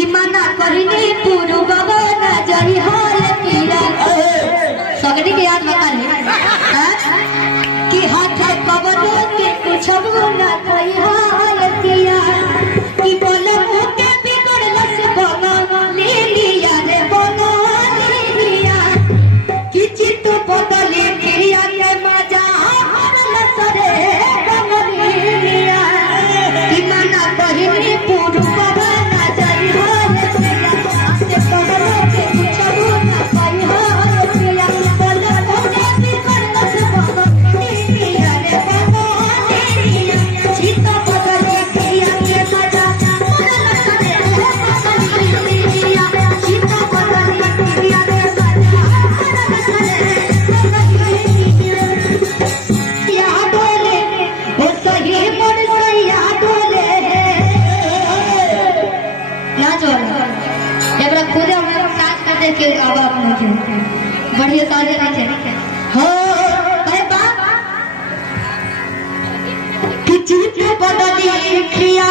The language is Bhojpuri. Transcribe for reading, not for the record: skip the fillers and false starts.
कि मना करिनी पूरु बगना जई हाल किया सगड़ी के याद बता ले कि हाथ कवन के कुछ ना कोई हाल किया कि बोले मुके बिगड़ लस बना ले लिया रे बना ले लिया कि चित बदले क्रिया के मजा हरल सरे बना ले लिया कि मना करिनी पूरु बगना जई हाल किया ते बदले के कुछ ना कोई हाल किया बोले मुके बिगड़ लस बना ले लिया रे बना ले लिया चित बदले क्रिया के मजा हरल सरे बना ले लिया चित बदले क्रिया के मजा हरल सरे बना ले लिया याद होले वो सही मोर सही याद होले याद होले एकरा खुदे हम काज कर दे के अब अपने के बढ़िया सारे रखे हो अरे बाप कि चित बदली क्रिया